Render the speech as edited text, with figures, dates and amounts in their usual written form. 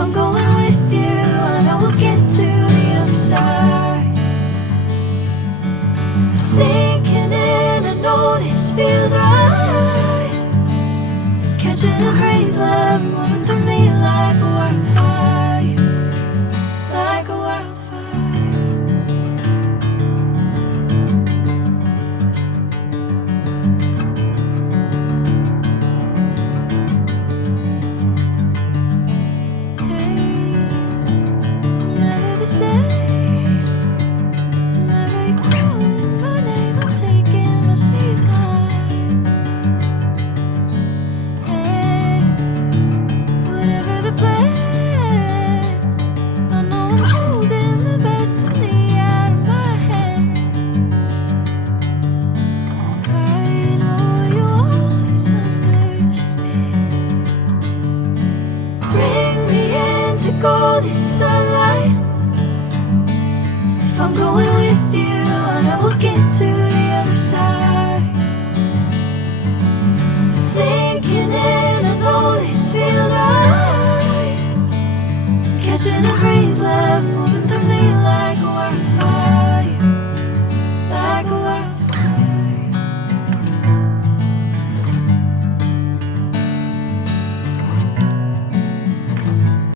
I'm going with you, I know we'll get to the other side. Sinking in, I know this feels right. Catching a crazy love, moving through me like a wildfire, like a wildfire. Golden sunlight. If I'm going with you, I know we'll get to the other side. Sinking in, I know this feels right.